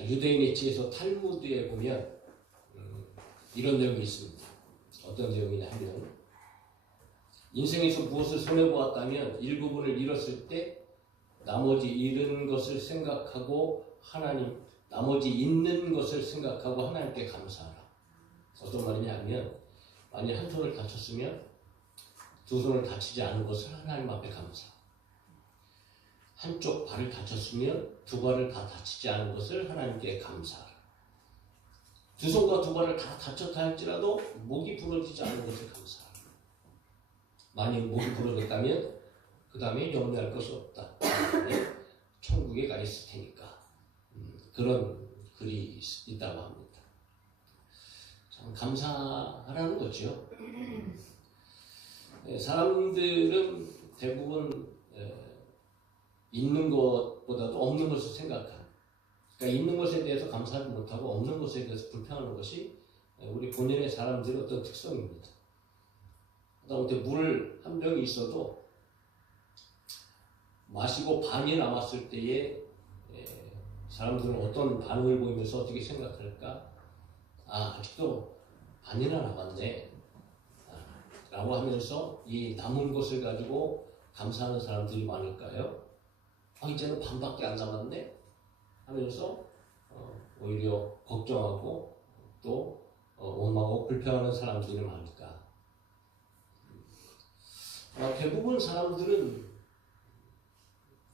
자, 유대인의 지에서 탈무드에 보면 이런 내용이 있습니다. 어떤 내용이냐 하면, 인생에서 무엇을 손해보았다면 일부분을 잃었을 때 나머지 잃은 것을 생각하고 나머지 있는 것을 생각하고 하나님께 감사하라. 어떤 말이냐 하면, 만약 한 손을 다쳤으면 두 손을 다치지 않은 것을 하나님 앞에 감사. 한쪽 발을 다쳤으면 두 발을 다 다치지 않은 것을 하나님께 감사하라. 두 손과 두 발을 다 다쳤다 할지라도 목이 부러지지 않은 것을 감사하라. 만약 목이 부러졌다면 그 다음에 염려할 것이 없다. 천국에 가 있을 테니까. 그런 글이 있다고 합니다. 참 감사하라는 거죠. 사람들은 대부분 있는 것보다도 없는 것을 생각하는, 그러니까 있는 것에 대해서 감사하지 못하고 없는 것에 대해서 불평하는 것이 우리 본연의 사람들의 어떤 특성입니다. 그다음에 물 한 병이 있어도 마시고 반이 남았을 때에 사람들은 어떤 반응을 보이면서 어떻게 생각할까? 아직도 반이나 남았네 라고 하면서 이 남은 것을 가지고 감사하는 사람들이 많을까요? 이제는 반밖에 안 남았네 하면서 오히려 걱정하고 또 원망하고 불평하는 사람들이 많을까? 대부분 사람들은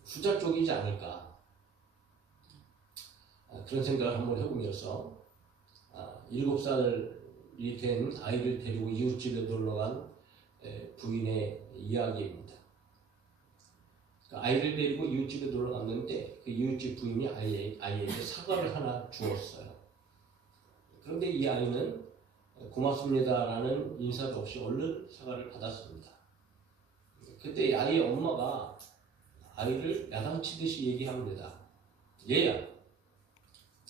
후자 쪽이지 않을까? 그런 생각을 한번 해보면서 7살이 된 아이를 데리고 이웃집에 놀러간 부인의 이야기입니다. 아이를 데리고 이웃집에 놀러갔는데 그 이웃집 부인이 아이에게 사과를 하나 주었어요. 그런데 이 아이는 고맙습니다라는 인사도 없이 얼른 사과를 받았습니다. 그때 아이의 엄마가 아이를 야단치듯이 얘기합니다. 얘야,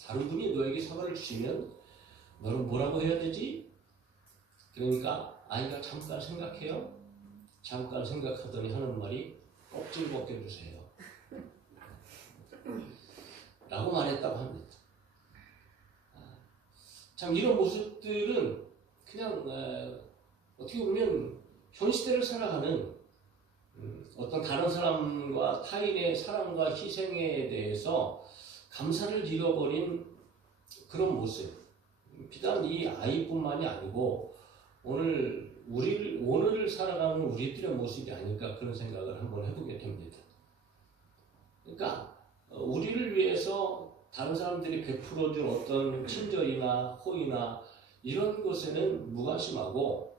다른 분이 너에게 사과를 주시면 너는 뭐라고 해야 되지? 그러니까 아이가 잠깐 생각해요. 잠깐 생각하더니 하는 말이 껍질 벗겨주세요 라고 말했다고 합니다. 참 이런 모습들은 그냥 어떻게 보면 현 시대를 살아가는 어떤 다른 사람과 타인의 사랑과 희생에 대해서 감사를 잃어버린 그런 모습. 비단 이 아이뿐만이 아니고 오늘을 살아가는 우리들의 모습이 아닐까, 그런 생각을 한번 해보게 됩니다. 그러니까 우리를 위해서 다른 사람들이 베풀어준 어떤 친절이나 호의나 이런 것에는 무관심하고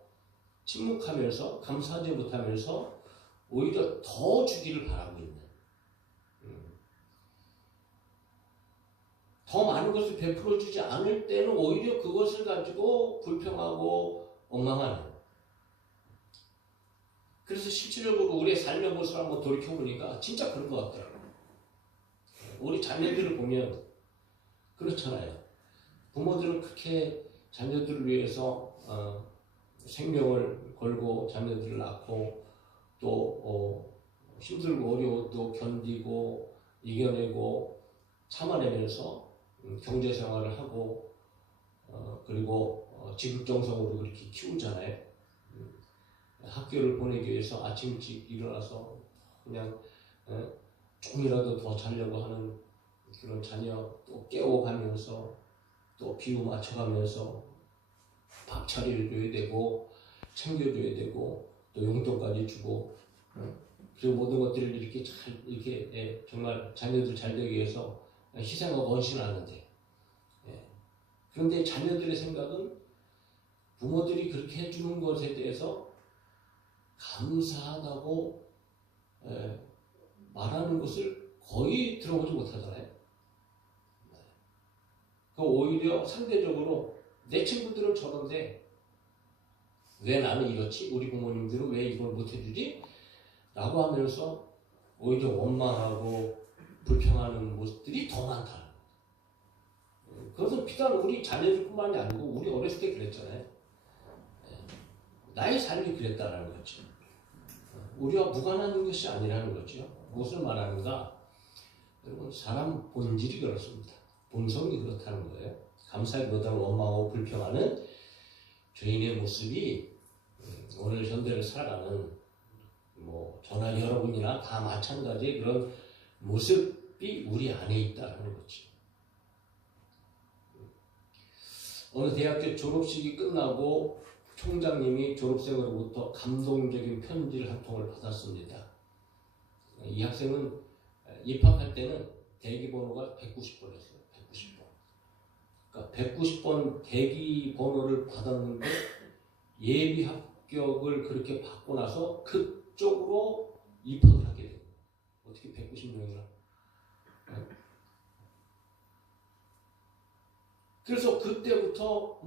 침묵하면서 감사하지 못하면서 오히려 더 주기를 바라고 있는, 더 많은 것을 베풀어주지 않을 때는 오히려 그것을 가지고 불평하고 원망하는. 그래서 실질적으로 우리의 삶의 모습을 한번 돌이켜보니까 진짜 그런 것 같더라고요. 우리 자녀들을 보면 그렇잖아요. 부모들은 그렇게 자녀들을 위해서 생명을 걸고 자녀들을 낳고 또 힘들고 어려워도 견디고 이겨내고 참아내면서 경제생활을 하고 그리고 지극정성으로 그렇게 키우잖아요. 학교를 보내기 위해서 아침 일찍 일어나서 그냥 조금이라도 더 자려고 하는 그런 자녀 또 깨워가면서 또 비유 맞춰가면서 밥 차려줘야 되고 챙겨줘야 되고 또 용돈까지 주고 그리고 모든 것들을 이렇게 정말 자녀들 잘 되기 위해서 희생하고 헌신하는데, 그런데 자녀들의 생각은 부모들이 그렇게 해주는 것에 대해서 감사하다고 말하는 것을 거의 들어보지 못하잖아요. 오히려 상대적으로 내 친구들은 저런데 왜 나는 이렇지? 우리 부모님들은 왜 이걸 못해주지? 라고 하면서 오히려 원망하고 불평하는 모습들이 더 많다. 그것은 비단 우리 자녀들뿐만이 아니고 우리 어렸을 때 그랬잖아요. 나의 삶이 그랬다라는 거죠. 우리와 무관한 것이 아니라는 거죠. 무엇을 말하는가? 여러분, 사람 본질이 그렇습니다. 본성이 그렇다는 거예요. 감사하기보다는 원망하고 불평하는 죄인의 모습이 오늘 현대를 살아가는 저나 여러분이나 다 마찬가지의 그런 모습이 우리 안에 있다는 거지. 어느 대학교 졸업식이 끝나고 총장님이 졸업생으로부터 감동적인 편지를 한 통을 받았습니다. 이 학생은 입학할 때는 대기 번호가 190번이었어요. 190번. 그러니까 190번 대기 번호를 받았는데 예비 합격을 그렇게 받고 나서 그쪽으로 입학을 하게 돼요. 어떻게 190명이나? 그래서 그때부터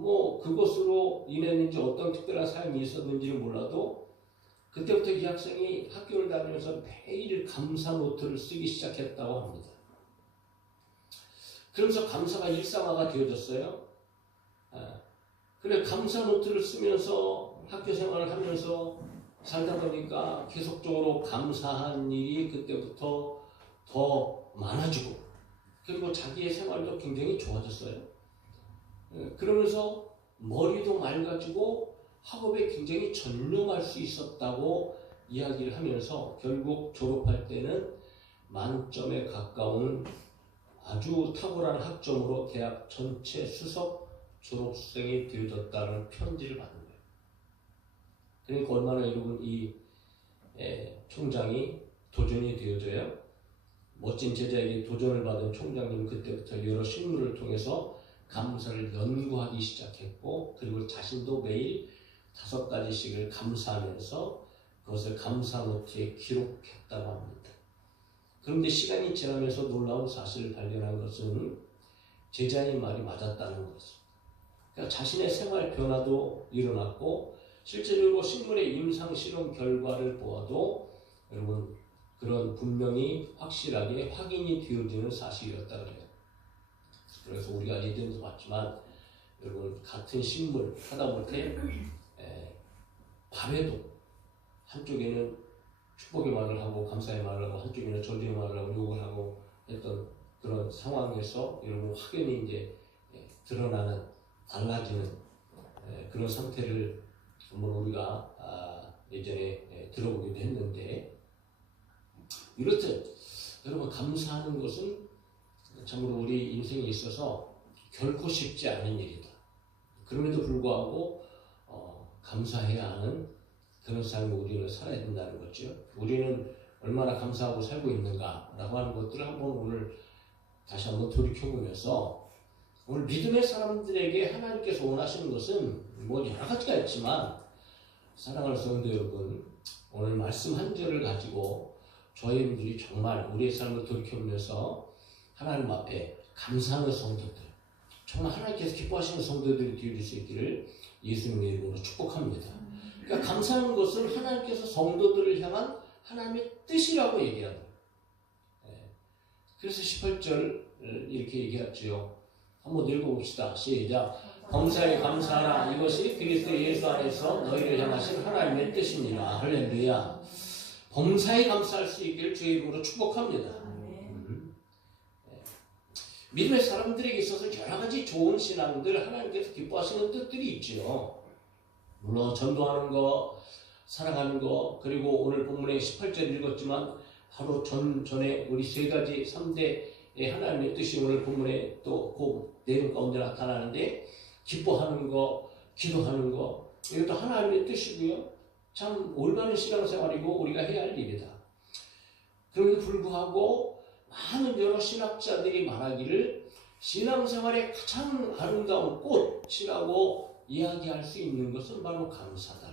그것으로 인했는지 어떤 특별한 사연이 있었는지는 몰라도 그때부터 이 학생이 학교를 다니면서 매일 감사 노트를 쓰기 시작했다고 합니다. 그러면서 감사가 일상화가 되어졌어요. 그래 감사 노트를 쓰면서 학교 생활을 하면서 살다 보니까 계속적으로 감사한 일이 그때부터 더 많아지고 그리고 자기의 생활도 굉장히 좋아졌어요. 그러면서 머리도 맑아지고 학업에 굉장히 전념할 수 있었다고 이야기를 하면서 결국 졸업할 때는 만점에 가까운 아주 탁월한 학점으로 대학 전체 수석 졸업생이 되어졌다는 편지를 받은 거예요. 그러니까 얼마나 여러분 이 총장이 도전이 되어져요. 멋진 제자에게 도전을 받은 총장님은 그때부터 여러 식물을 통해서 감사를 연구하기 시작했고 그리고 자신도 매일 5가지씩을 감사하면서 그것을 감사 노트에 기록했다고 합니다. 그런데 시간이 지나면서 놀라운 사실을 발견한 것은 제자의 말이 맞았다는 것입니다. 그러니까 자신의 생활 변화도 일어났고 실제로 식물의 임상 실험 결과를 보아도 여러분 그런 분명히 확실하게 확인이 되어지는 사실이었다고 해요. 그래서 우리가 예전에도 봤지만 여러분 같은 식물 하다 볼 때 밤에도 한쪽에는 축복의 말을 하고 감사의 말을 하고 한쪽에는 절대의 말을 하고 욕을 하고 했던 그런 상황에서 여러분 확연히 이제 드러나는 달라지는 그런 상태를 한번 우리가 예전에 들어보기도 했는데 이렇듯 여러분 감사하는 것은 참으로 우리 인생에 있어서 결코 쉽지 않은 일이다. 그럼에도 불구하고 감사해야 하는 그런 삶을 우리는 살아야 된다는 거죠. 우리는 얼마나 감사하고 살고 있는가라고 하는 것들을 한번 오늘 다시 한번 돌이켜보면서 오늘 믿음의 사람들에게 하나님께서 원하시는 것은 여러 가지가 있지만 사랑하는 성도 여러분 오늘 말씀 한 절을 가지고 저희들이 정말 우리의 삶을 돌이켜보면서 하나님 앞에 감사하는 성도들, 정말 하나님께서 기뻐하시는 성도들이 되어질 수 있기를 예수님의 이름으로 축복합니다. 그러니까 감사하는 것은 하나님께서 성도들을 향한 하나님의 뜻이라고 얘기하는 거예요. 그래서 18절 이렇게 얘기하죠. 한번 읽어봅시다. 시작. 범사에 감사하라. 이것이 그리스도 예수 안에서 너희를 향하신 하나님의 뜻입니다. 할렐루야. 범사에 감사할 수 있기를 주의 이름으로 축복합니다. 믿음의 사람들에게 있어서 여러 가지 좋은 신앙들 하나님께서 기뻐하시는 뜻들이 있죠. 물론 전도하는 거, 살아가는 거, 그리고 오늘 본문에 18절 읽었지만 바로 전에 우리 3가지 3대의 하나님의 뜻이 오늘 본문에 또 그 내용 가운데 나타나는데 기뻐하는 거, 기도하는 거 이것도 하나님의 뜻이고요. 참 올바른 신앙생활이고 우리가 해야 할 일이다. 그럼에도 불구하고 많은 여러 신학자들이 말하기를 신앙생활의 가장 아름다운 꽃이라고 이야기할 수 있는 것은 바로 감사다.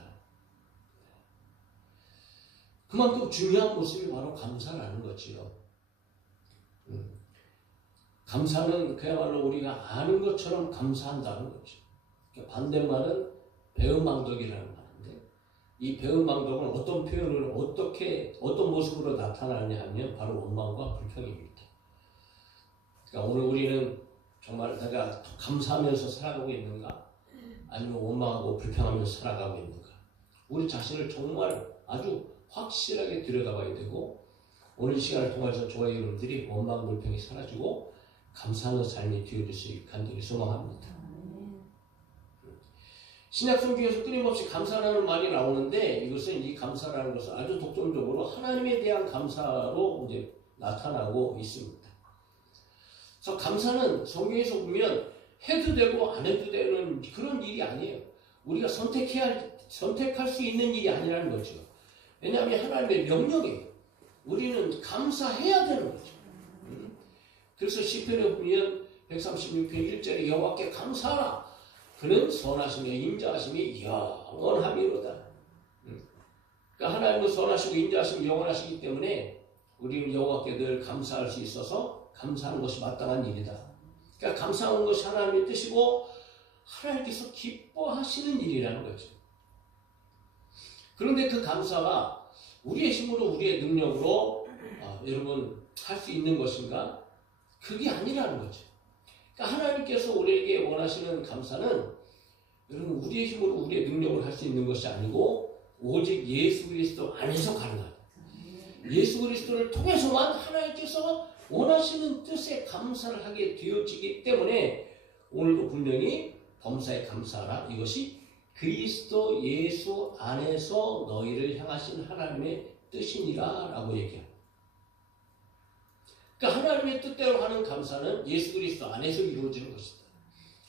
그만큼 중요한 모습이 바로 감사라는 거지요. 감사는 그야말로 우리가 아는 것처럼 감사한다는 거죠. 반대말은 배은망덕이라는 말인데 이 배은망덕은 어떤 표현을 어떤 모습으로 나타나느냐 하면 바로 원망과 불평입니다. 그러니까 오늘 우리는 정말 내가 감사하면서 살아가고 있는가 아니면 원망하고 불평하면서 살아가고 있는가 우리 자신을 정말 아주 확실하게 들여다봐야 되고 오늘 이 시간을 통해서 저와 여러분들이 원망 불평이 사라지고 감사하는 삶이 되어질 수 있게 간절히 소망합니다. 신약 성경에서 끊임없이 감사라는 말이 나오는데 이것은 이 감사라는 것은 아주 독점적으로 하나님에 대한 감사로 이제 나타나고 있습니다. 그래서 감사는 성경에서 보면 해도 되고 안 해도 되는 그런 일이 아니에요. 우리가 선택할 수 있는 일이 아니라는 거죠. 왜냐하면 하나님의 명령이에요. 우리는 감사해야 되는 거죠. 그래서 시편에 보면 136편 1절에 여호와께 감사하라. 그는 선하시며 인자하심이 영원하미로다. 그러니까 하나님은 선하시고 인자하심이 영원하시기 때문에 우리는 여호와께 늘 감사할 수 있어서 감사하는 것이 마땅한 일이다. 그러니까 감사하는 것이 하나님의 뜻이고 하나님께서 기뻐하시는 일이라는 거죠. 그런데 그 감사가 우리의 힘으로 우리의 능력으로 여러분 할 수 있는 것인가? 그게 아니라는 거죠. 그러니까 하나님께서 우리에게 원하시는 감사는 여러분 우리의 힘으로 우리의 능력을 할 수 있는 것이 아니고 오직 예수 그리스도 안에서 가능하다. 예수 그리스도를 통해서만 하나님께서 원하시는 뜻에 감사를 하게 되어지기 때문에 오늘도 분명히 범사에 감사하라. 이것이 그리스도 예수 안에서 너희를 향하신 하나님의 뜻이니라 라고 얘기합니다. 그러니까 하나님의 뜻대로 하는 감사는 예수 그리스도 안에서 이루어지는 것이다.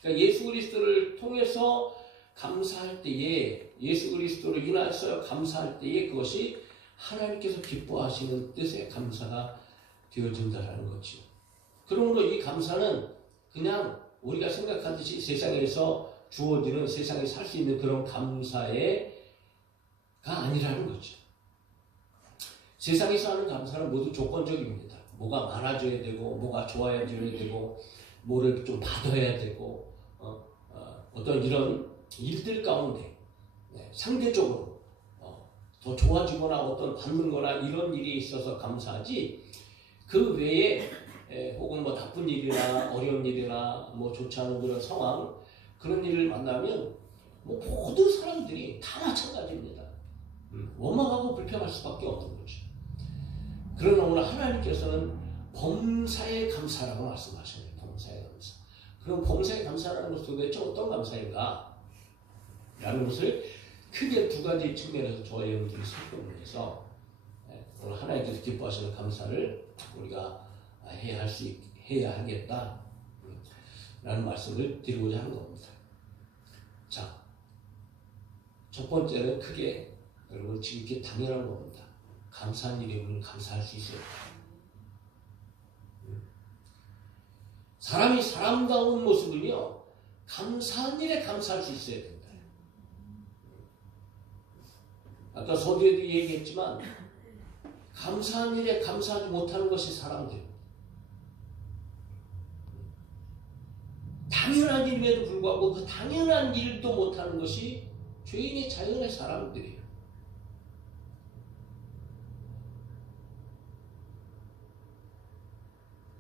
그러니까 예수 그리스도를 통해서 감사할 때에 예수 그리스도를 인하여서 감사할 때에 그것이 하나님께서 기뻐하시는 뜻의 감사가 되어진다는 거죠. 그러므로 이 감사는 그냥 우리가 생각하듯이 세상에서 주어지는 세상에 살 수 있는 그런 감사가 아니라는 거죠. 세상에서 하는 감사는 모두 조건적입니다. 뭐가 많아져야 되고 뭐가 좋아져야 되고 뭐를 좀 받아야 되고 어떤 이런 일들 가운데 상대적으로 더 좋아지거나 어떤 받는 거나 이런 일이 있어서 감사하지 그 외에 혹은 뭐 나쁜 일이나 어려운 일이나 뭐 좋지 않은 그런 상황 그런 일을 만나면 뭐 모든 사람들이 다 마찬가지입니다. 원망하고 불평할 수밖에 없는 거죠. 그러나 오늘 하나님께서는 범사에 감사라고 말씀하시네요. 범사에 감사. 그럼 범사에 감사라는 것은 도대체 어떤 감사인가? 라는 것을 크게 두 가지 측면에서 저와 여러분들이 살펴보면서 해서 오늘 하나님께서 기뻐하시는 감사를 우리가 해야 하겠다 라는 말씀을 드리고자 하는 겁니다. 자, 첫 번째는 크게 여러분 지극히 당연한 겁니다. 감사한 일에 우리는 감사할 수 있어야 합니다. 사람이 사람다운 모습은요 감사한 일에 감사할 수 있어야 된다. 아까 서두에도 얘기했지만 감사한 일에 감사하지 못하는 것이 사람들. 당연한 일임에도 불구하고 그 당연한 일도 못하는 것이 죄인의 자연의 사람들이에요.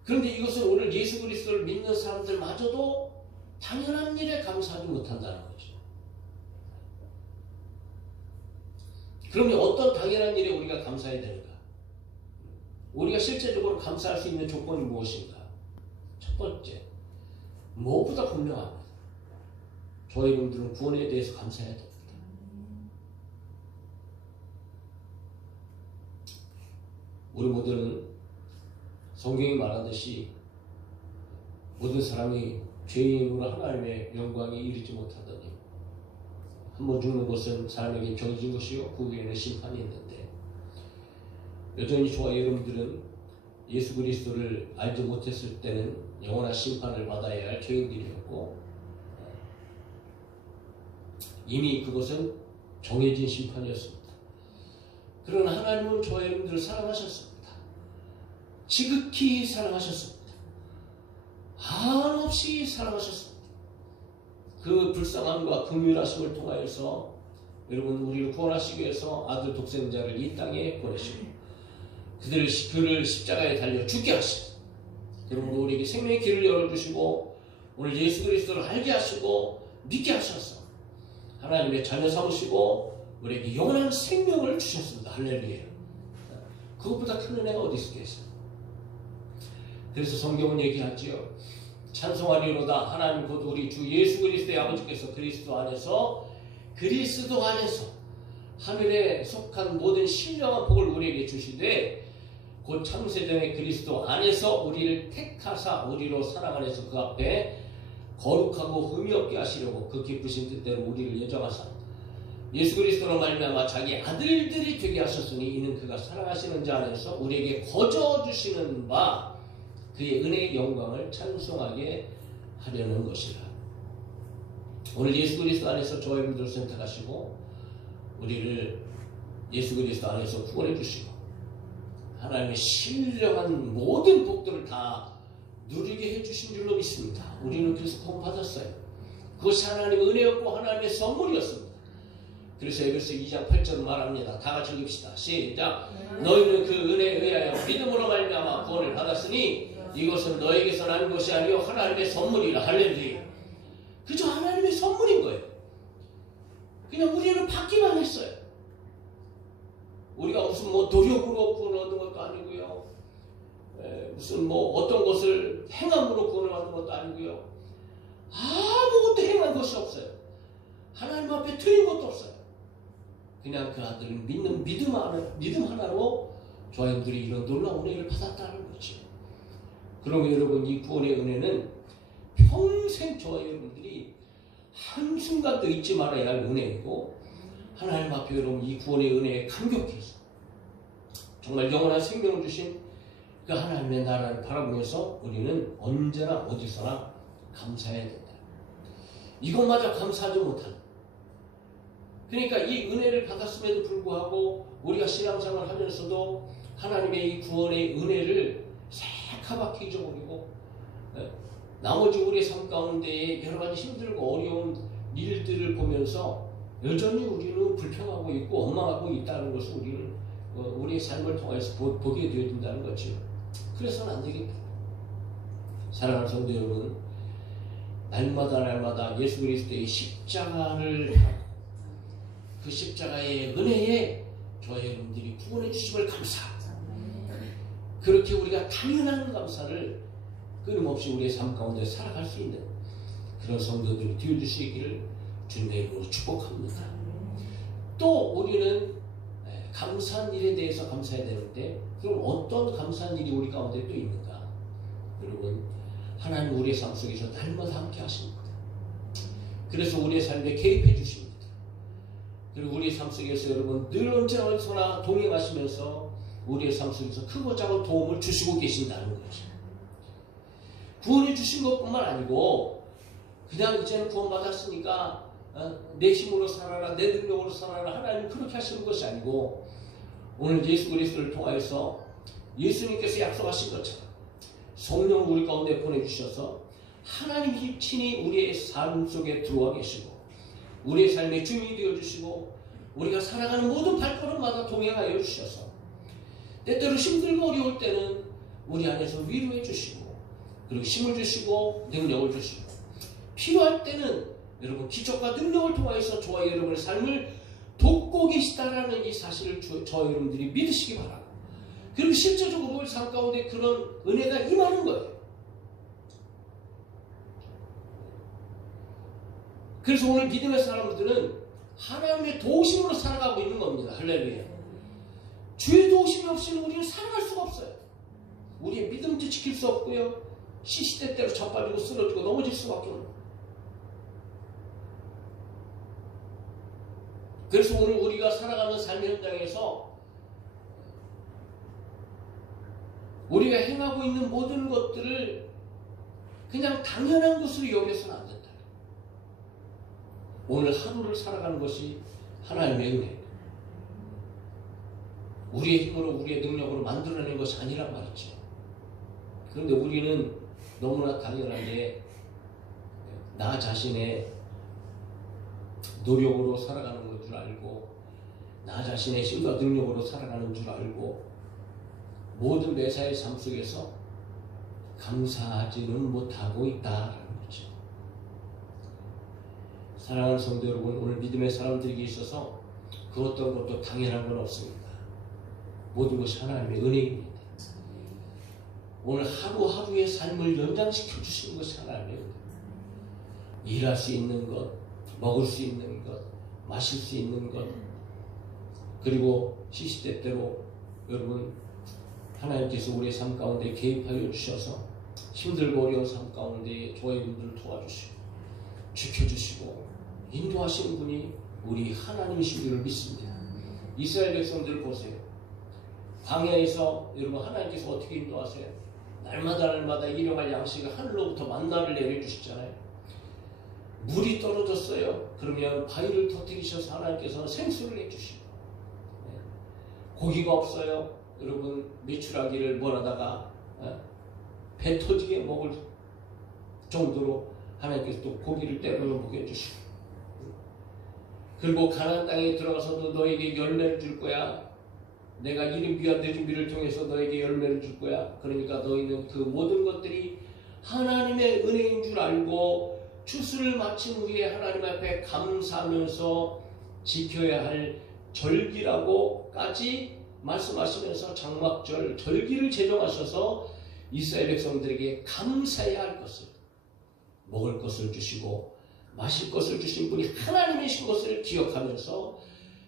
그런데 이것은 오늘 예수 그리스도를 믿는 사람들마저도 당연한 일에 감사하지 못한다는 거죠. 그러면 어떤 당연한 일에 우리가 감사해야 되는가? 우리가 실제적으로 감사할 수 있는 조건이 무엇인가? 첫 번째, 무엇보다 분명합니다. 저희 분들은 구원에 대해서 감사해야 됩니다. 우리 모두는 성경이 말하듯이 모든 사람이 죄인으로 하나님의 영광에 이르지 못하더니 한번 죽는 것은 사람에게 정해진 것이요 그 후에는 심판이 있는데 여전히 저와 여러분들은 예수 그리스도를 알지 못했을 때는 영원한 심판을 받아야 할 죄인들이었고 이미 그것은 정해진 심판이었습니다. 그러나 하나님은 저와 여러분들을 사랑하셨습니다. 지극히 사랑하셨습니다. 한없이 사랑하셨습니다. 그 불쌍함과 긍휼하심을 통하여서 여러분 우리를 구원하시기 위해서 아들 독생자를 이 땅에 보내시고 그를 십자가에 달려 죽게 하시고 여러분 우리에게 생명의 길을 열어주시고 오늘 예수 그리스도를 알게 하시고 믿게 하셔서 하나님의 자녀 삼으시고 우리에게 영원한 생명을 주셨습니다. 할렐루야. 그것보다 큰 은혜가 어디 있겠어요? 그래서 성경은 얘기하지요. 찬송하리로다 하나님 곧 우리 주 예수 그리스도의 아버지께서 그리스도 안에서 하늘에 속한 모든 신령한 복을 우리에게 주시되 곧 창세전에 그리스도 안에서 우리를 택하사 우리로 사랑 안에서 그 앞에 거룩하고 흠이 없게 하시려고 그 기쁘신 뜻대로 우리를 예정하사 예수 그리스도로 말미암아 자기 아들들이 되게 하셨으니 이는 그가 사랑하시는 자 안에서 우리에게 거저 주시는 바 그의 은혜의 영광을 찬송하게 하려는 것이라. 오늘 예수 그리스도 안에서 저와 여러분들을 선택하시고 우리를 예수 그리스도 안에서 구원해 주시고 하나님의 신령한 모든 복들을 다 누리게 해주신 줄로 믿습니다. 우리는 그래서 구원받았어요. 그것이 하나님의 은혜였고 하나님의 선물이었습니다. 그래서 에베소 2장 8절 말합니다. 다 같이 읽읍시다. 시작. 너희는 그 은혜에 의하여 믿음으로 말미암아 구원을 받았으니 이것은 너에게서 난 것이 아니요 하나님의 선물이라. 할렐루야. 그저 하나님의 선물인 거예요. 그냥 우리는 받기만 했어요. 우리가 무슨 노력으로 구원을 얻은 것도 아니고요. 무슨 어떤 것을 행함으로 구원을 받은 것도 아니고요. 아무것도 행한 것이 없어요. 하나님 앞에 틀린 것도 없어요. 그냥 그 아들을 믿는 믿음 하나로 저와 여러분들이 이런 놀라운 은혜를 받았다는 거죠. 그러면 여러분 이 구원의 은혜는 평생 저와 여러분들이 한순간도 잊지 말아야 할 은혜이고 하나님 앞에 여러분 이 구원의 은혜에 감격해서 정말 영원한 생명을 주신 그 하나님의 나라를 바라보면서 우리는 언제나 어디서나 감사해야 된다. 이것마저 감사하지 못하는. 그러니까 이 은혜를 받았음에도 불구하고 우리가 신앙생활을 하면서도 하나님의 이 구원의 은혜를 새카맣게 잊어버리고 나머지 우리의 삶 가운데에 여러 가지 힘들고 어려운 일들을 보면서 여전히 우리는 불평하고 있고 원망하고 있다는 것을 우리는 우리의 삶을 통해서 보게 되어야 된다는 거죠. 그래서는 안 되겠다. 사랑하는 성도 여러분, 날마다 예수 그리스도의 십자가를 하고 그 십자가의 은혜에 저와 여러분들이 구원해 주심을 감사하고 그렇게 우리가 당연한 감사를 끊임없이 우리의 삶 가운데 살아갈 수 있는 그런 성도들이 되어주시기를 주님의 이름으로 축복합니다. 또 우리는 감사한 일에 대해서 감사해야 되는데 그럼 어떤 감사한 일이 우리 가운데 또 있는가? 여러분, 하나님 우리의 삶 속에서 날마다 함께 하십니다. 그래서 우리의 삶에 개입해 주십니다. 그리고 우리의 삶 속에서 여러분 늘 언제나 어디서나 동행하시면서 우리의 삶 속에서 크고 작은 도움을 주시고 계신다는 거죠. 구원해 주신 것뿐만 아니고 그냥 이제는 구원받았으니까 내 힘으로 살아라, 내 능력으로 살아라, 하나님 그렇게 하시는 것이 아니고 오늘 예수 그리스도를 통하여서 예수님께서 약속하신 것처럼 성령을 우리 가운데 보내주셔서 하나님이 친히 우리의 삶 속에 들어와 계시고 우리의 삶의 주인이 되어주시고 우리가 살아가는 모든 발걸음마다 동행하여 주셔서 때때로 힘들고 어려울 때는 우리 안에서 위로해 주시고 그리고 힘을 주시고 능력을 주시고 필요할 때는 여러분 기적과 능력을 통하여서 저와 여러분의 삶을 돕고 계시다라는 이 사실을 저와 여러분들이 믿으시기 바랍니다. 그리고 실제적으로 우리 삶 가운데 그런 은혜가 임하는 거예요. 그래서 오늘 믿음의 사람들은 하나님의 도우심으로 살아가고 있는 겁니다. 할렐루야. 주의 도우심이 없이는 우리는 살아갈 수가 없어요. 우리의 믿음도 지킬 수 없고요. 시시때때로 자빠지고 쓰러지고 넘어질 수밖에 없는. 그래서 오늘 우리가 살아가는 삶의 현장에서 우리가 행하고 있는 모든 것들을 그냥 당연한 것으로 여겨서는 안 된다. 오늘 하루를 살아가는 것이 하나님의 은혜. 우리의 힘으로 우리의 능력으로 만들어낸 것이 아니란 말이죠. 그런데 우리는 너무나 당연하게 나 자신의 노력으로 살아가는 것 줄 알고 나 자신의 힘과 능력으로 살아가는 줄 알고 모든 매사의 삶 속에서 감사하지는 못하고 있다라는 거죠. 사랑하는 성도 여러분, 오늘 믿음의 사람들에게 있어서 그 어떤 것도 당연한 건 없습니다. 모든 것이 하나님의 은혜입니다. 오늘 하루하루의 삶을 연장시켜 주시는 것이 하나님의 은혜. 일할 수 있는 것, 먹을 수 있는 것, 마실 수 있는 것, 그리고 시시때때로 여러분 하나님께서 우리의 삶 가운데 개입하여 주셔서 힘들고 어려운 삶 가운데 저희들을 도와주시고 지켜주시고 인도하시는 분이 우리 하나님이신 줄을 믿습니다. 이스라엘 백성들을 보세요. 광야에서 여러분 하나님께서 어떻게 인도하세요? 날마다 일용할 양식을 하늘로부터 만나를 내려주시잖아요. 물이 떨어졌어요. 그러면 바위를 터뜨리셔서 하나님께서는 생수를 해주시고, 고기가 없어요. 여러분 메추라기를 몰아다가 배 터지게 먹을 정도로 하나님께서 또 고기를 때로는 먹여주시고, 그리고 가나안 땅에 들어가서도 너에게 열매를 줄 거야. 내가 이름 귀한 내 준비를 통해서 너에게 열매를 줄 거야. 그러니까 너희는 그 모든 것들이 하나님의 은혜인 줄 알고 추수를 마친 후에 하나님 앞에 감사하면서 지켜야 할 절기라고까지 말씀하시면서 장막절 절기를 제정하셔서 이스라엘 백성들에게 감사해야 할 것을, 먹을 것을 주시고 마실 것을 주신 분이 하나님이신 것을 기억하면서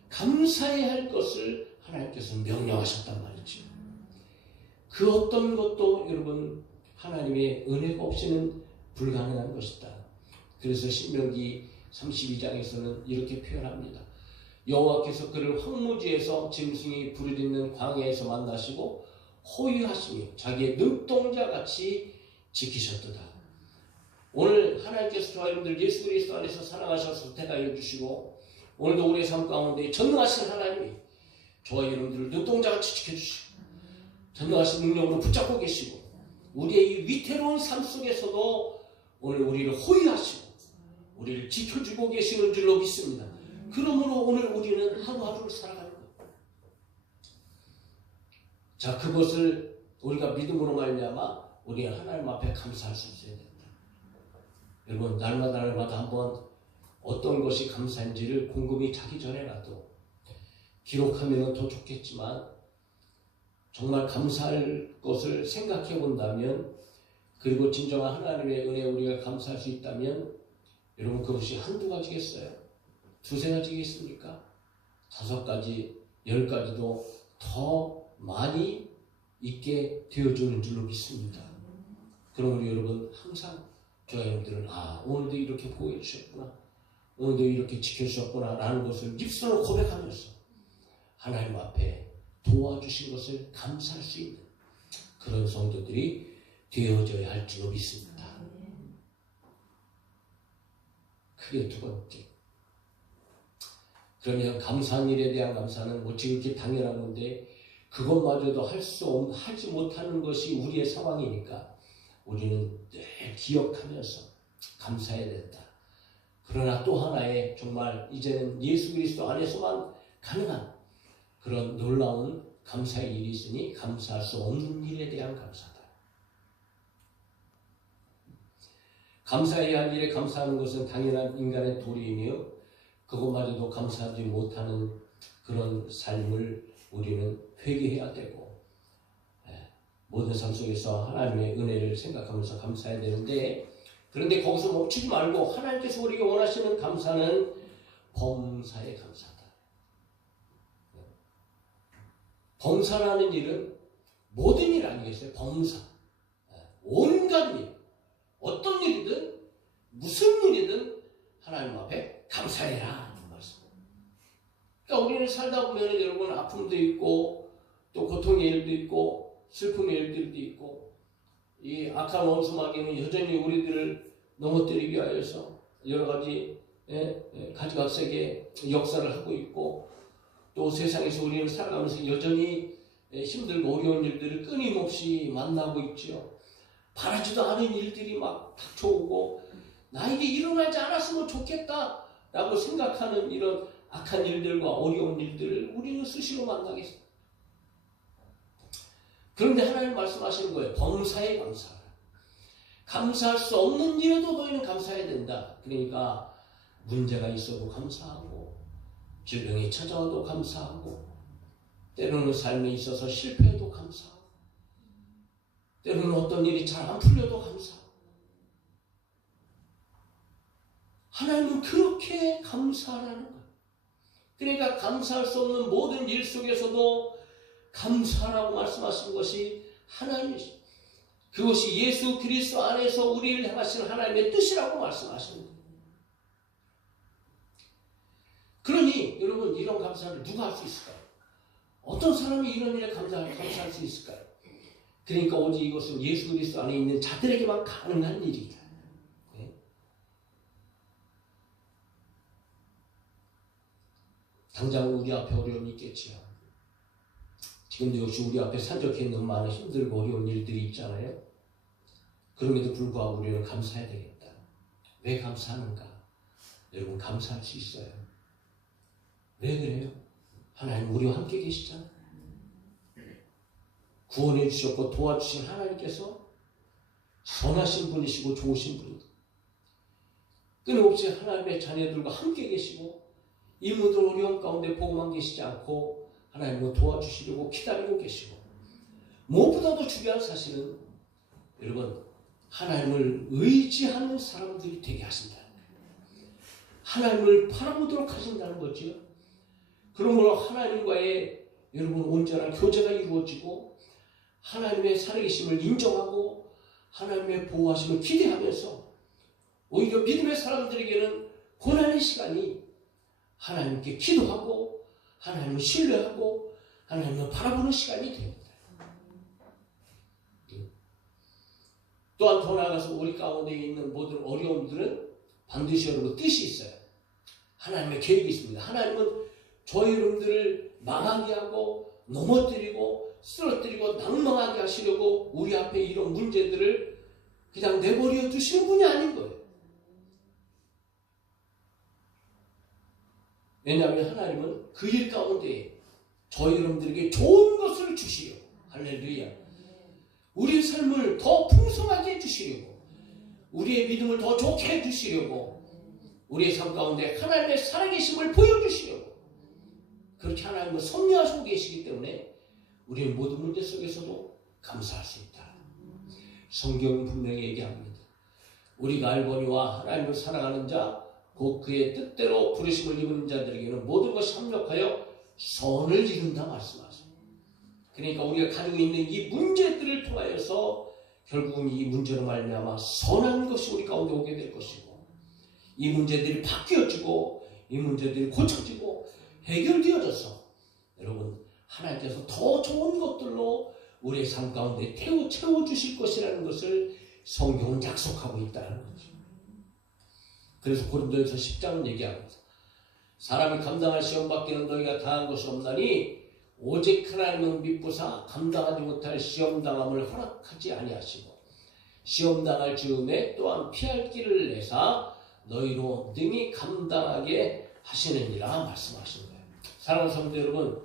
감사해야 할 것을 하나님께서 명령하셨단 말이죠. 그 어떤 것도 여러분 하나님의 은혜가 없이는 불가능한 것이다. 그래서 신명기 32장에서는 이렇게 표현합니다. 여호와께서 그를 황무지에서 짐승이 부르짖는 광야에서 만나시고 호위하시며 자기의 눈동자같이 지키셨도다. 오늘 하나님께서 저와 여러분들 예수 그리스도 안에서 사랑하셔서 택하여 주시고 오늘도 우리의 삶 가운데 전능하신 하나님이 저와 여러분들을 눈동자같이 지켜주시고 전능하신 능력으로 붙잡고 계시고 우리의 이 위태로운 삶 속에서도 오늘 우리를 호위하시고 우리를 지켜주고 계시는 줄로 믿습니다. 그러므로 오늘 우리는 하루하루를 살아가는 거예요. 자, 그것을 우리가 믿음으로 말미암아 우리가 하나님 앞에 감사할 수 있어야 된다. 여러분 날마다 한번 어떤 것이 감사인지를 곰곰이 자기 전에라도 기록하면 더 좋겠지만 정말 감사할 것을 생각해 본다면, 그리고 진정한 하나님의 은혜에 우리가 감사할 수 있다면 여러분 그것이 한두 가지겠어요? 두세 가지겠습니까? 5가지, 10가지도 더 많이 있게 되어주는 줄로 믿습니다. 그러므로 여러분 항상 저와 여러분들은 오늘도 이렇게 보호해 주셨구나, 오늘도 이렇게 지켜주셨구나 라는 것을 입술로 고백하면서 하나님 앞에 도와주신 것을 감사할 수 있는 그런 성도들이 되어져야 할 줄로 믿습니다. 그게 두 번째. 그러면 감사한 일에 대한 감사는 뭐 지극히 당연한 건데 그것마저도 하지 못하는 것이 우리의 상황이니까 우리는 늘 기억하면서 감사해야 된다. 그러나 또 하나의 정말 이제는 예수 그리스도 안에서만 가능한 그런 놀라운 감사의 일이 있으니 감사할 수 없는 일에 대한 감사다. 감사해야 할 일에 감사하는 것은 당연한 인간의 도리이며 그것마저도 감사하지 못하는 그런 삶을 우리는 회개해야 되고 모든 삶 속에서 하나님의 은혜를 생각하면서 감사해야 되는데, 그런데 거기서 멈추지 말고 하나님께서 우리가 원하시는 감사는 범사의 감사다. 범사라는 일은 모든 일 아니겠어요? 범사. 온갖 일. 어떤 일이든 무슨 일이든 하나님 앞에 감사해라 하는 말씀. 그러니까 우리는 살다 보면 여러분 아픔도 있고 또 고통의 일도 있고 슬픔의 일들도 있고 이 악한 원수마귀는 여전히 우리들을 넘어뜨리기 위하여서 여러 가지 가지각색의 역사를 하고 있고 또 세상에서 우리는 살아가면서 여전히 힘들고 어려운 일들을 끊임없이 만나고 있죠. 바라지도 않은 일들이 막 닥쳐오고 나에게 일어나지 않았으면 좋겠다 라고 생각하는 이런 악한 일들과 어려운 일들을 우리는 수시로 만나겠습니다. 그런데 하나님 말씀하시는 거예요. 범사에 감사하라. 감사할 수 없는 일에도 너희는 감사해야 된다. 그러니까 문제가 있어도 감사하고 질병이 찾아와도 감사하고 때로는 삶에 있어서 실패해도 감사하고 때로는 어떤 일이 잘 안 풀려도 감사. 하나님은 그렇게 감사하라는 거예요. 그러니까 감사할 수 없는 모든 일 속에서도 감사라고 말씀하신 것이 하나님이십니다. 그것이 예수 그리스도 안에서 우리를 향하신 하나님의 뜻이라고 말씀하시는 거예요. 그러니 여러분, 이런 감사를 누가 할 수 있을까요? 어떤 사람이 이런 일에 감사할 수 있을까요? 그러니까 오직 이것은 예수 그리스도 안에 있는 자들에게만 가능한 일이다. 네? 당장 우리 앞에 어려움이 있겠지요. 지금도 역시 우리 앞에 산적해 있는 많은 힘들고 어려운 일들이 있잖아요. 그럼에도 불구하고 우리는 감사해야 되겠다. 왜 감사하는가? 여러분, 감사할 수 있어요. 왜 그래요? 하나님 우리와 함께 계시잖아요. 구원해 주셨고 도와주신 하나님께서 선하신 분이시고 좋으신 분이고 끊임없이 하나님의 자녀들과 함께 계시고 이 모든 어려움 가운데 보고만 계시지 않고 하나님은 도와주시려고 기다리고 계시고, 무엇보다도 중요한 사실은 여러분, 하나님을 의지하는 사람들이 되게 하신다는 거예요. 하나님을 바라보도록 하신다는 거죠. 그러므로 하나님과의 여러분 온전한 교제가 이루어지고 하나님의 살아계심을 인정하고 하나님의 보호하심을 기대하면서 오히려 믿음의 사람들에게는 고난의 시간이 하나님께 기도하고 하나님을 신뢰하고 하나님을 바라보는 시간이 됩니다. 또한 더 나아가서 우리 가운데 있는 모든 어려움들은 반드시 여러분 뜻이 있어요. 하나님의 계획이 있습니다. 하나님은 저희 여러분들을 망하게 하고 넘어뜨리고 쓰러뜨리고 낭망하게 하시려고 우리 앞에 이런 문제들을 그냥 내버려 두시는 분이 아닌 거예요. 왜냐하면 하나님은 그 일 가운데 저희 여러분들에게 좋은 것을 주시려고, 할렐루야, 우리의 삶을 더 풍성하게 해주시려고, 우리의 믿음을 더 좋게 해주시려고, 우리의 삶 가운데 하나님의 살아계심을 보여주시려고 그렇게 하나님은 섭리하시고 계시기 때문에 우리는 모든 문제 속에서도 감사할 수 있다. 성경은 분명히 얘기합니다. 우리가 알거니와 하나님을 사랑하는 자, 곧 그의 뜻대로 부르심을 입은 자들에게는 모든 것이 합력하여 선을 이룬다 말씀하세요. 그러니까 우리가 가지고 있는 이 문제들을 통하여서 결국은 이 문제로 말미암아 선한 것이 우리 가운데 오게 될 것이고, 이 문제들이 바뀌어지고 이 문제들이 고쳐지고 해결되어져서 여러분 하나님께서 더 좋은 것들로 우리의 삶 가운데 채워주실 것이라는 것을 성경은 약속하고 있다는 거죠. 그래서 고린도전서 10장은 얘기합니다. 사람이 감당할 시험 받기는 너희가 당한 것이 없나니 오직 하나님은 믿부사 감당하지 못할 시험 당함을 허락하지 아니하시고 시험 당할 즈음에 또한 피할 길을 내사 너희로 능히 감당하게 하시느니라 말씀하신 거예요. 사랑하는 성도 여러분,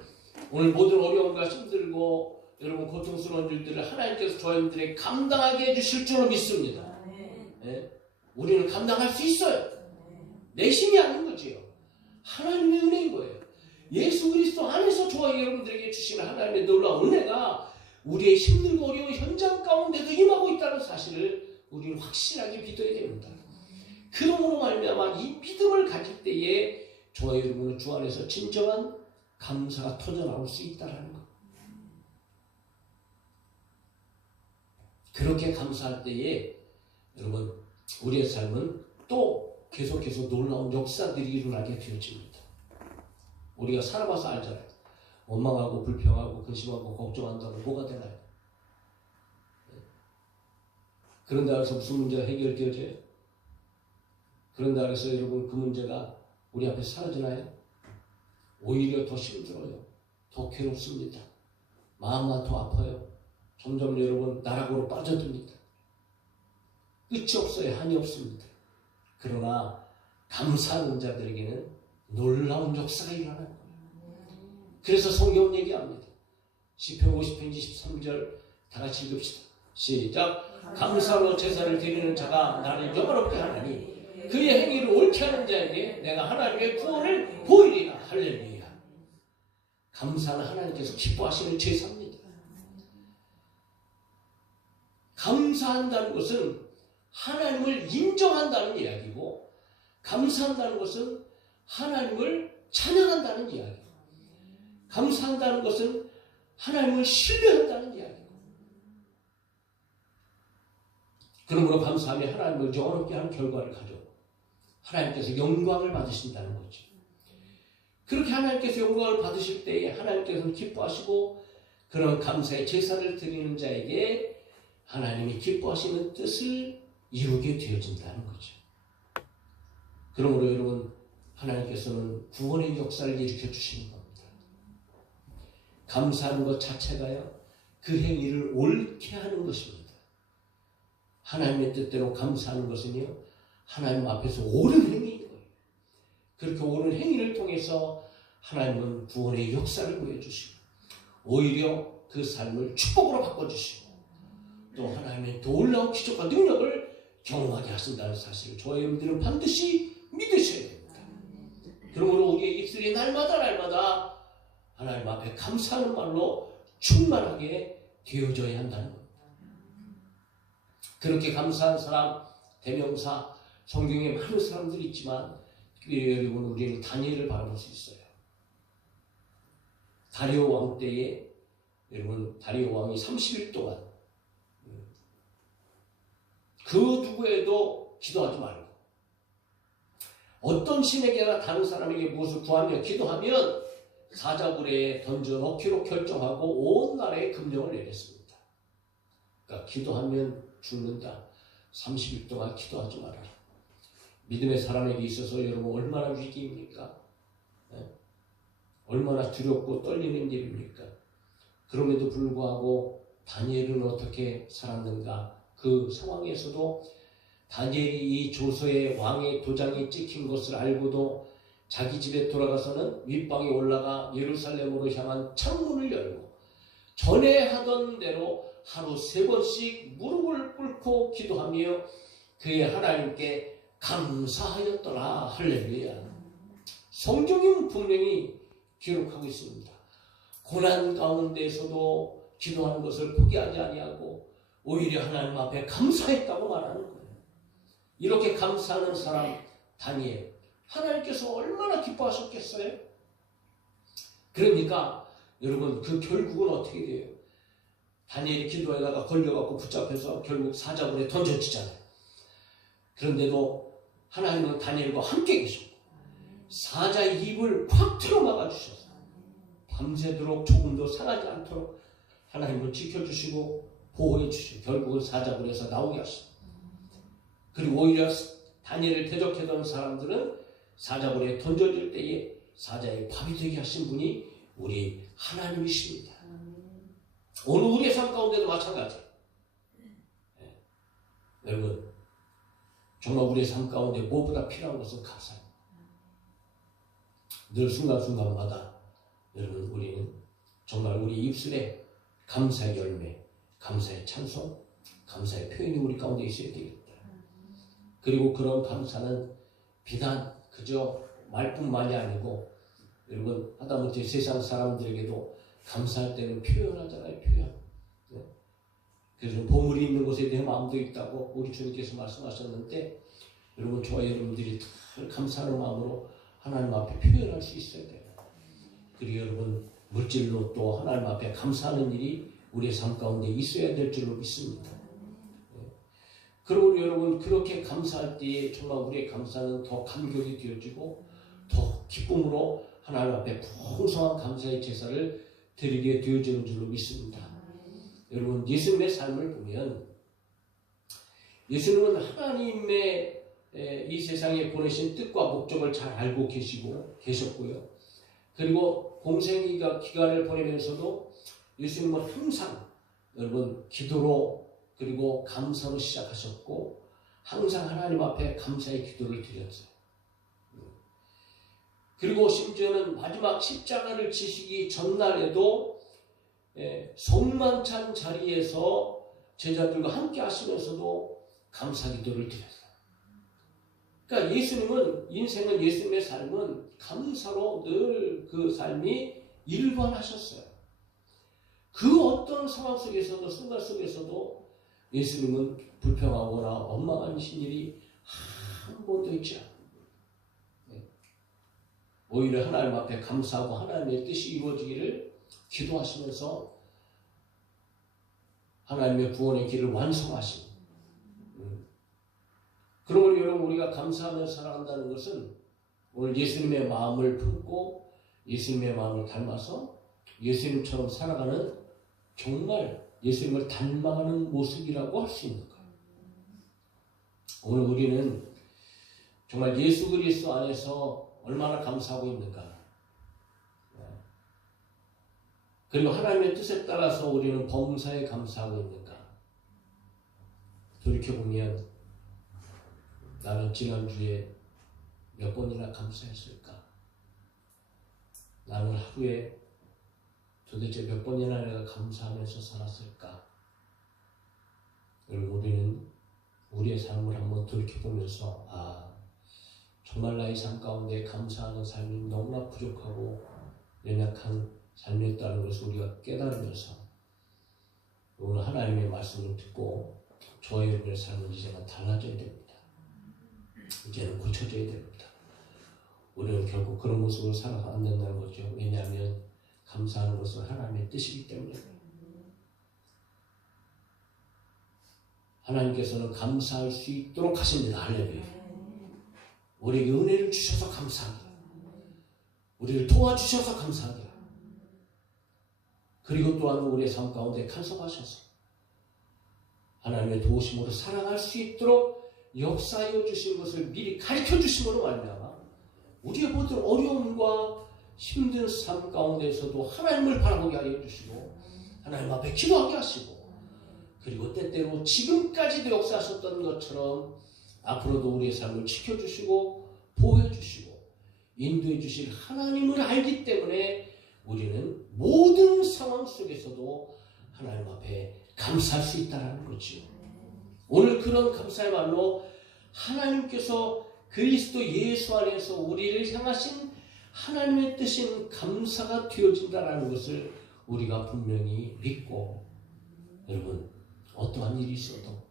오늘 모든 어려움과 힘들고 여러분 고통스러운 일들을 하나님께서 저희들에게 감당하게 해주실 줄로 믿습니다. 네? 우리는 감당할 수 있어요. 내 힘이 아닌 거지요. 하나님의 은혜인 거예요. 예수 그리스도 안에서 저와 여러분들에게 주시는 하나님의 놀라운 은혜가 우리의 힘들고 어려운 현장 가운데도 임하고 있다는 사실을 우리는 확실하게 믿어야 됩니다. 그러므로 말미암아 이 믿음을 가질 때에 저와 여러분은 주 안에서 진정한 감사가 터져나올 수 있다는 것. 그렇게 감사할 때에 여러분 우리의 삶은 또 계속해서 놀라운 역사들이 일어나게 되어집니다. 우리가 살아봐서 알잖아요. 원망하고 불평하고 근심하고 걱정한다고 뭐가 되나요? 그런다 해서 무슨 문제가 해결되어져요? 그런다 해서 여러분 그 문제가 우리 앞에 사라지나요? 오히려 더 힘들어요. 더 괴롭습니다. 마음만 더 아파요. 점점 여러분 나락으로 빠져듭니다. 끝이 없어요. 한이 없습니다. 그러나 감사하는 자들에게는 놀라운 역사가 일어나는 거예요. 그래서 성경은 얘기합니다. 시편 50편 23절 다 같이 읽읍시다. 시작. 감사로 제사를 드리는 자가 나를 영화롭게 하나니 그의 행위를 옳게 하는 자에게 내가 하나님의 구원을 보이리라. 할렐루야. 감사는 하나님께서 기뻐하시는 제사입니다. 감사한다는 것은 하나님을 인정한다는 이야기고, 감사한다는 것은 하나님을 찬양한다는 이야기고, 감사한다는 것은 하나님을 신뢰한다는 이야기고, 그러므로 감사하며 하나님을 영원롭게 하는 결과를 가져 하나님께서 영광을 받으신다는 거죠. 그렇게 하나님께서 영광을 받으실 때에 하나님께서는 기뻐하시고, 그런 감사의 제사를 드리는 자에게 하나님이 기뻐하시는 뜻을 이루게 되어진다는 거죠. 그러므로 여러분, 하나님께서는 구원의 역사를 일으켜 주시는 겁니다. 감사하는 것 자체가요, 그 행위를 옳게 하는 것입니다. 하나님의 뜻대로 감사하는 것은요, 하나님 앞에서 옳은 행위인 거예요. 그렇게 옳은 행위를 통해서 하나님은 구원의 역사를 보여주시고, 오히려 그 삶을 축복으로 바꿔주시고, 또 하나님의 놀라운 기적과 능력을 경험하게 하신다는 사실을 저희 여러분들은 반드시 믿으셔야 됩니다. 그러므로 우리의 입술이 날마다 하나님 앞에 감사하는 말로 충만하게 되어져야 한다는 겁니다. 그렇게 감사한 사람, 대명사, 성경에 많은 사람들이 있지만, 여러분, 우리는 다니엘을 바라볼 수 있어요. 다리오 왕 때에, 여러분, 다리오 왕이 30일 동안 그 누구에도 기도하지 말고, 어떤 신에게나 다른 사람에게 무엇을 구하며 기도하면 사자굴에 던져 넣기로 결정하고 온 나라에 금령을 내렸습니다. 그러니까 기도하면 죽는다. 30일 동안 기도하지 말아라. 믿음의 사람에게 있어서 여러분 얼마나 위기입니까? 네? 얼마나 두렵고 떨리는 일입니까? 그럼에도 불구하고 다니엘은 어떻게 살았는가? 그 상황에서도 다니엘이 이 조서에 왕의 도장이 찍힌 것을 알고도 자기 집에 돌아가서는 윗방에 올라가 예루살렘으로 향한 창문을 열고 전에 하던 대로 하루 3번씩 무릎을 꿇고 기도하며 그의 하나님께 감사하였더라. 할렐루야. 성경은 분명히 기록하고 있습니다. 고난 가운데에서도 기도하는 것을 포기하지 아니하고 오히려 하나님 앞에 감사했다고 말하는 거예요. 이렇게 감사하는 사람 다니엘, 하나님께서 얼마나 기뻐하셨겠어요? 그러니까 여러분, 그 결국은 어떻게 돼요? 다니엘이 기도하다가 걸려갖고 붙잡혀서 결국 사자굴에 던져지잖아요. 그런데도 하나님은 다니엘과 함께 계셨고 사자의 입을 콱 틀어 막아주셔서 밤새도록 조금도 상하지 않도록 하나님을 지켜주시고 보호해주시고 결국은 사자굴에서 나오게 하십니다. 그리고 오히려 다니엘을 대적하던 사람들은 사자굴에 던져질 때에 사자의 밥이 되게 하신 분이 우리 하나님이십니다. 오늘 우리의 삶 가운데도 마찬가지예요. 네. 여러분, 정말 우리의 삶 가운데 무엇보다 필요한 것은 감사입니다. 늘 순간순간마다 여러분, 우리는 정말 우리 입술에 감사의 열매, 감사의 찬송, 감사의 표현이 우리 가운데 있어야 되겠다. 그리고 그런 감사는 비단 그저 말뿐만이 아니고 여러분, 하다못해 세상 사람들에게도 감사할 때는 표현하잖아요. 표현. 네. 그래서 보물이 있는 곳에 내 마음도 있다고 우리 주님께서 말씀하셨는데, 여러분, 저와 여러분들이 늘 감사하는 마음으로 하나님 앞에 표현할 수 있어야 돼요. 그리고 여러분, 물질로 또 하나님 앞에 감사하는 일이 우리의 삶 가운데 있어야 될 줄로 믿습니다. 네. 그러므로 여러분, 그렇게 감사할 때에 정말 우리의 감사는 더 감격이 되어지고 더 기쁨으로 하나님 앞에 풍성한 감사의 제사를 드리게 되어지는 줄로 믿습니다. 여러분, 예수님의 삶을 보면 예수님은 하나님의 이 세상에 보내신 뜻과 목적을 잘 알고 계셨고요. 그리고 공생의 기간을 보내면서도 예수님은 항상 여러분 기도로 그리고 감사로 시작하셨고 항상 하나님 앞에 감사의 기도를 드렸어요. 그리고 심지어는 마지막 십자가를 지시기 전날에도 성만찬 자리에서 제자들과 함께 하시면서도 감사 기도를 드렸어요. 그러니까 예수님은 인생은 예수님의 삶은 감사로 늘 그 삶이 일관하셨어요. 그 어떤 상황 속에서도 순간 속에서도 예수님은 불평하거나 원망하신 일이 한 번도 있지 않아요. 오히려 하나님 앞에 감사하고 하나님의 뜻이 이루어지기를 기도하시면서 하나님의 구원의 길을 완성하신. 그러므로 여러분, 우리가 감사하며 살아간다는 것은 오늘 예수님의 마음을 품고 예수님의 마음을 닮아서 예수님처럼 살아가는, 정말 예수님을 닮아가는 모습이라고 할 수 있는 거예요. 오늘 우리는 정말 예수 그리스도 안에서 얼마나 감사하고 있는가. 그리고 하나님의 뜻에 따라서 우리는 범사에 감사하고 있는가. 돌이켜보면 나는 지난주에 몇 번이나 감사했을까? 나는 하루에 도대체 몇 번이나 내가 감사하면서 살았을까? 그리고 우리는 우리의 삶을 한번 돌이켜보면서 정말 나의 삶 가운데 감사하는 삶이 너무나 부족하고 연약한 삶이었다는 것을 우리가 깨달으면서 오늘 하나님의 말씀을 듣고 저와 여러분의 삶은 이제는 달라져야 됩니다. 이제는 고쳐져야 됩니다. 우리는 결국 그런 모습으로 살아가야 된다는 거죠. 왜냐하면 감사하는 것은 하나님의 뜻이기 때문에. 하나님께서는 감사할 수 있도록 하십니다. 할렐루야. 우리에게 은혜를 주셔서 감사합니다. 우리를 도와주셔서 감사합니다. 그리고 또한 우리의 삶 가운데 간섭하셔서 하나님의 도우심으로 살아갈 수 있도록 역사하여 주신 것을 미리 가르쳐 주심으로 말미암아 우리의 모든 어려움과 힘든 삶 가운데서도 하나님을 바라보게 하여 주시고 하나님 앞에 기도하게 하시고, 그리고 때때로 지금까지도 역사하셨던 것처럼 앞으로도 우리의 삶을 지켜주시고 보호해주시고 인도해주실 하나님을 알기 때문에 우리는 모든 상황 속에서도 하나님 앞에 감사할 수 있다는 거죠. 오늘 그런 감사의 말로 하나님께서 그리스도 예수 안에서 우리를 향하신 하나님의 뜻인 감사가 되어진다는 것을 우리가 분명히 믿고, 여러분, 어떠한 일이 있어도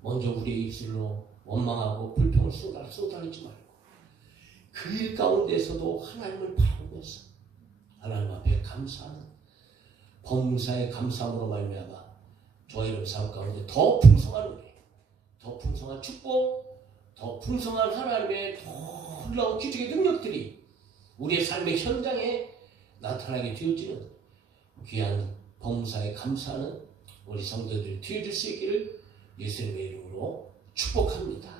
먼저 우리의 입술로 원망하고 불평을 쏟아내지 말고 그 일 가운데서도 하나님을 바라보면서 하나님 앞에 감사하는 범사의 감사함으로 말미암아 저와 여러분 삶 가운데 더 풍성한 은혜, 더 풍성한 축복, 더 풍성한 하나님의 더 놀라운 기적의 능력들이 우리의 삶의 현장에 나타나게 되어지는 귀한 범사에 감사하는 우리 성도들이 되어줄 수 있기를 예수님의 이름으로 축복합니다.